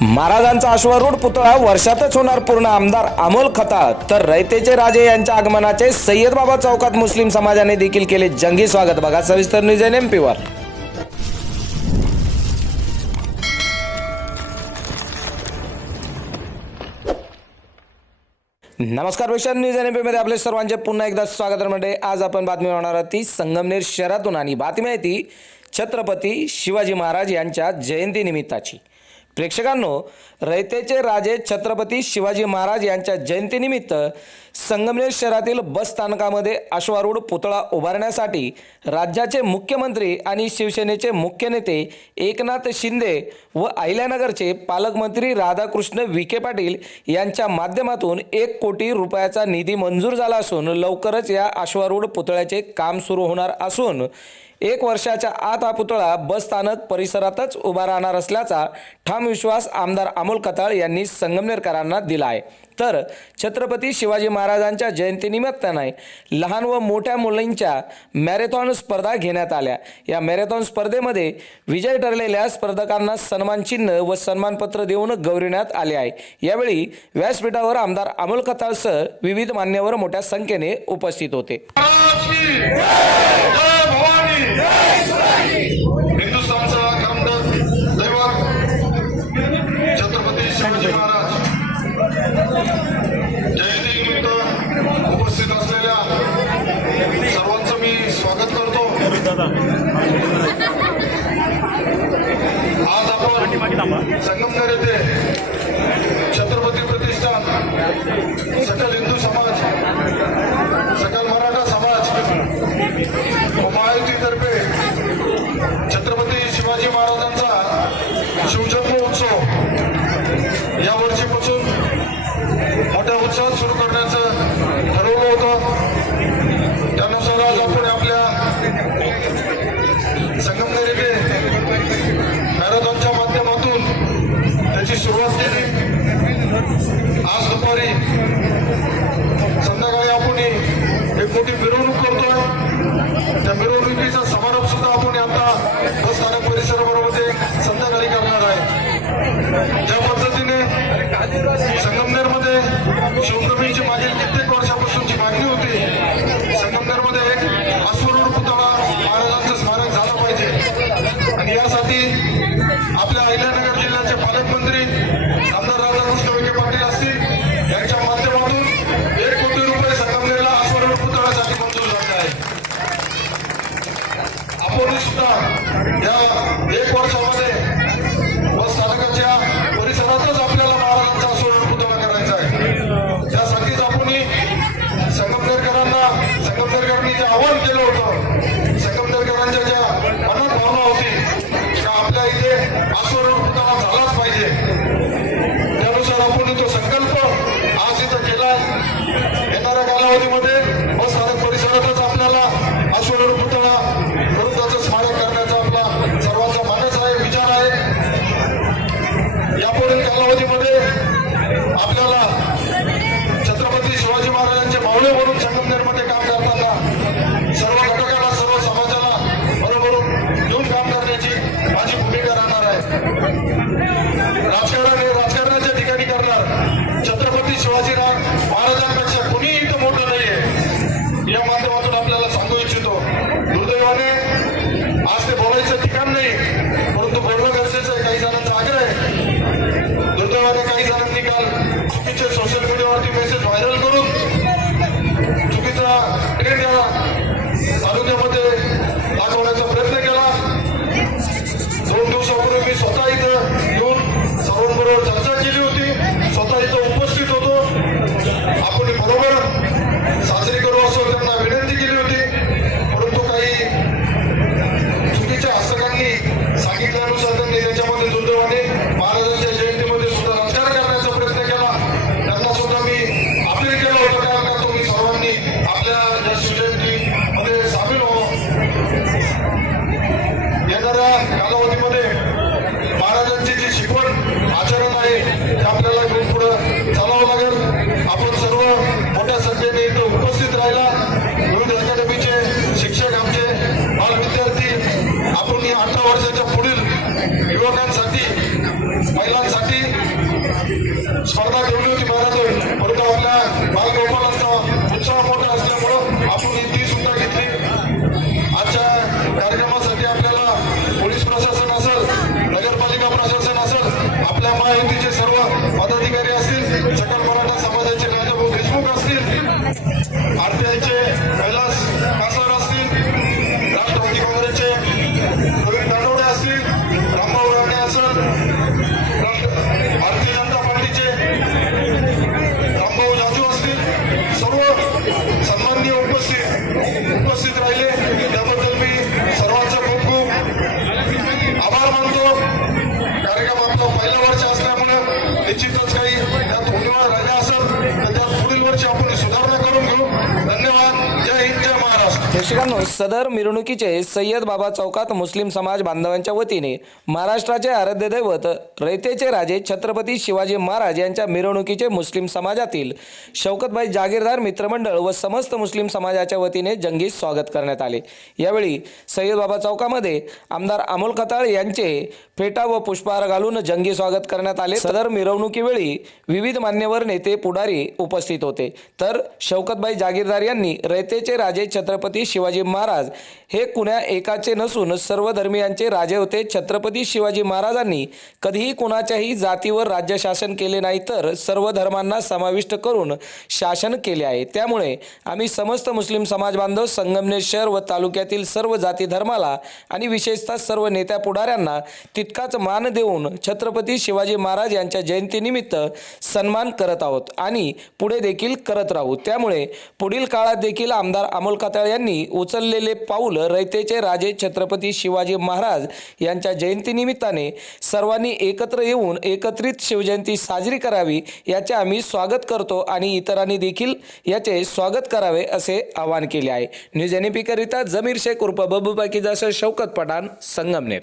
महाराजांचा अश्वरूढ पुतळा वर्षातच होणार पूर्ण आमदार अमोल खता तर रयतेचे राजे यांच्या आगमनाचे सय्यद बाबा चौकात मुस्लिम समाजाने देखील केले जंगी स्वागत. बघा सविस्तर न्यूज एन एम पीवर नमस्कार विशाल न्यूज एनमध्ये आपले सर्वांचे पुन्हा एकदा स्वागत. म्हणजे आज आपण बातमी होणार आहोत ती संगमनेर शहरातून आणि बातमी आहे ती छत्रपती शिवाजी महाराज यांच्या जयंती निमित्ताची प्रेक्षकांनो रयतेचे राजे छत्रपती शिवाजी महाराज यांच्या जयंतीनिमित्त संगमनेर शहरातील बस स्थानकामध्ये अश्वारूढ पुतळा उभारण्यासाठी राज्याचे मुख्यमंत्री आणि शिवसेनेचे मुख्य नेते एकनाथ शिंदे व अहिल्यानगरचे पालकमंत्री राधाकृष्ण विखे पाटील यांच्या माध्यमातून एक कोटी रुपयाचा निधी मंजूर झाला असून लवकरच या अश्वारूढ पुतळ्याचे काम सुरू होणार असून एक वर्षाच्या आत हा पुतळा बस स्थानक परिसरातच उभा राहणार असल्याचा ठाम विश्वास आमदार अमोल कताळ यांनी संगमनेरकरांना दिला आहे तर छत्रपती शिवाजी महाराजांच्या जयंतीनिमित्ताने लहान व मोठ्या मुलींच्या मॅरेथॉन स्पर्धा घेण्यात आल्या या मॅरेथॉन स्पर्धेमध्ये विजय ठरलेल्या स्पर्धकांना सन्मान चिन्ह व सन्मानपत्र देऊन गौरविण्यात आले आहे यावेळी व्यासपीठावर आमदार अमोल कथाळसह विविध मान्यवर मोठ्या संख्येने उपस्थित होते हिंदुस्थानचा कर्मठ दैवत छत्रपती शिवाजी महाराज. जयंतीनिमित्त उपस्थित असलेल्या सर्वांचं मी स्वागत करतो. आज आपण संगमनेर येथे छत्रपती प्रतिष्ठान सकल हिंदू समाज सकल मराठा समाज या एक वर्षामध्ये बस स्थानकाच्या परिसरातच आपल्याला महाराजांचा सोडून पुतळा करायचा आहे. त्यासाठीच आपण संगमनेरकरांना संगमनेरकरांनी जे आव्हान केलं होतं संगमनेरकरांच्या ज्या अनेक भावना होती त्या आपल्या इथे आसवरून झालाच पाहिजे. त्यानुसार आपण तो संकल्प आज इथं केला येणाऱ्या कालावधीमध्ये அவ்வளவு ஒரு சங்கம் আপনি প্রমাণ महाराज परंतु मित्रांनो सदर मिरवणुकीचे सय्यद बाबा चौकात मुस्लिम समाज बांधवांच्या वतीने महाराष्ट्राचे आराध्य दैवत रयतेचे राजे छत्रपती शिवाजी महाराज यांच्या मिरवणुकीचे मुस्लिम समाजातील शौकतबाई जागीरदार मित्रमंडळ व समस्त मुस्लिम समाजाच्या वतीने जंगी स्वागत करण्यात आले. यावेळी सय्यद बाबा चौकामध्ये आमदार अमोल खताळ यांचे फेटा व पुष्पहार घालून जंगी स्वागत करण्यात आले. सदर मिरवणुकीवेळी विविध मान्यवर नेते पुढारी उपस्थित होते. तर शौकतबाई जागीरदार यांनी रयतेचे राजे छत्रपती शिवाजी महाराज हे कुण्या एकाचे नसून सर्व धर्मियांचे राजे होते. छत्रपती शिवाजी महाराजांनी कधीही कुणाच्याही जातीवर राज्य शासन केले नाही तर सर्व धर्मांना समाविष्ट करून शासन केले आहे. त्यामुळे आम्ही समस्त मुस्लिम समाज बांधव संगमनेर शहर व तालुक्यातील सर्व जाती धर्माला आणि विशेषतः सर्व नेत्या पुढाऱ्यांना तितकाच मान देऊन छत्रपती शिवाजी महाराज यांच्या जयंतीनिमित्त सन्मान करत आहोत आणि पुढे देखील करत राहू. त्यामुळे पुढील काळात देखील आमदार अमोल कातळ यांनी उचललेले पाऊल रयतेचे राजे छत्रपती शिवाजी महाराज यांच्या जयंतीनिमित्ताने सर्वांनी एकत्र येऊन एकत्रित शिवजयंती साजरी करावी याचे आम्ही स्वागत करतो आणि इतरांनी देखील याचे स्वागत करावे असे आवाहन केले आहे. न्यूज एन जमीर शेख उर्फ बबू पाकीजा शौकत पठाण संगमनेर.